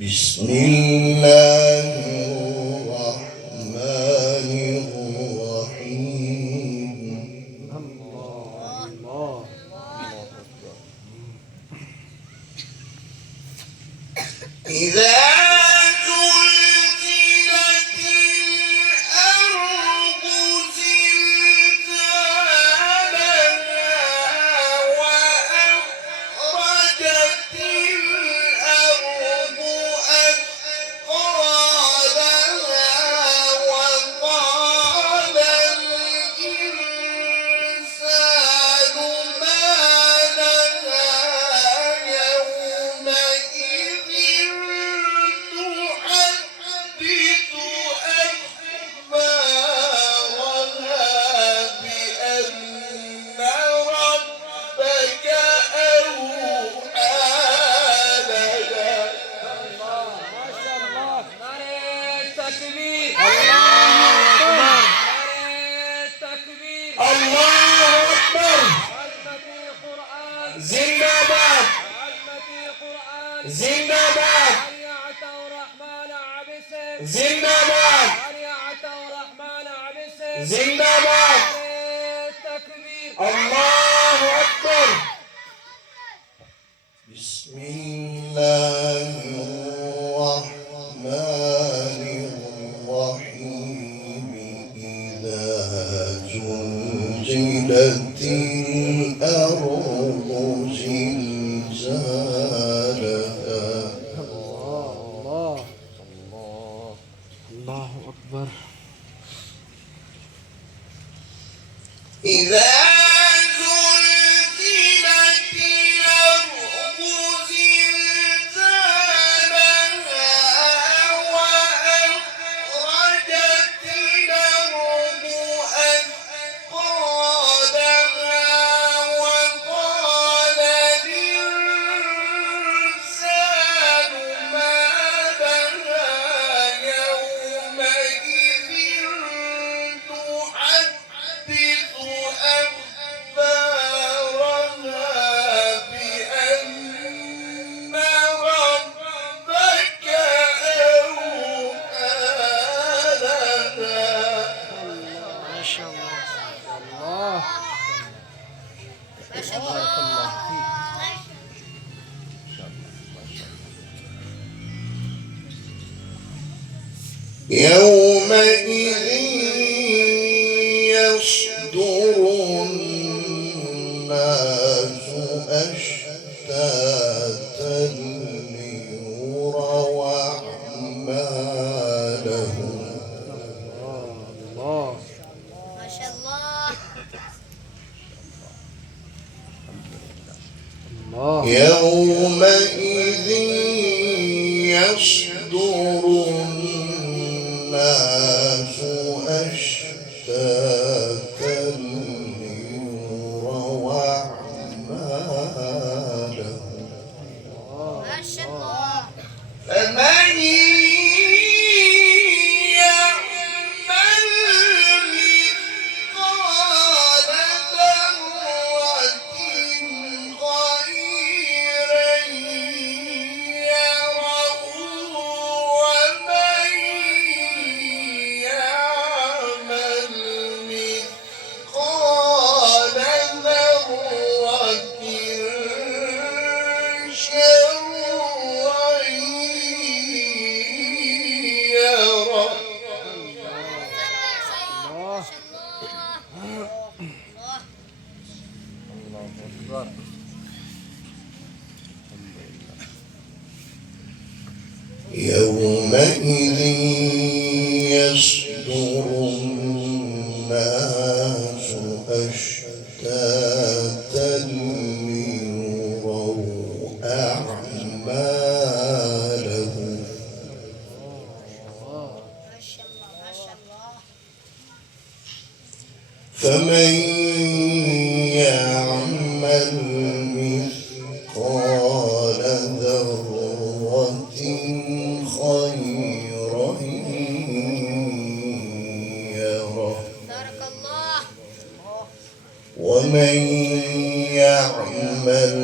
بسم الله الرحمن الرحيم. الله إذا زندباد زندباد زندباد الله أكبر. بسم الله الرحمن الرحيم. إذا زلزلت الأرض زلزالها. الله أكبر. إذا زلزلت الأرض زلزالها وأخرجت الأرض أثقالها وقال الإنسان ما لها يومئذ تحدث أخبارها بأن ربك أوحى لها. ما شاء الله. الله ما شاء الله. بارك الله فيك. يومئذ يصدر الناس أشتاتا ليروا أعمالهم. الله ما شاء الله. يومئذ يصدر الناس أشتاتا ليروا أعمالهم. ما شاء الله. فمن يومئذ يصدر الناس أشتاتا ليروا أعمالهم. فمن يعمل مثقال ذرة خيرا يره. ومن يعمل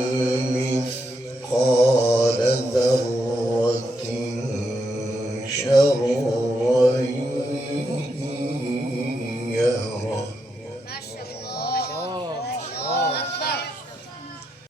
مثقال ذرة شرا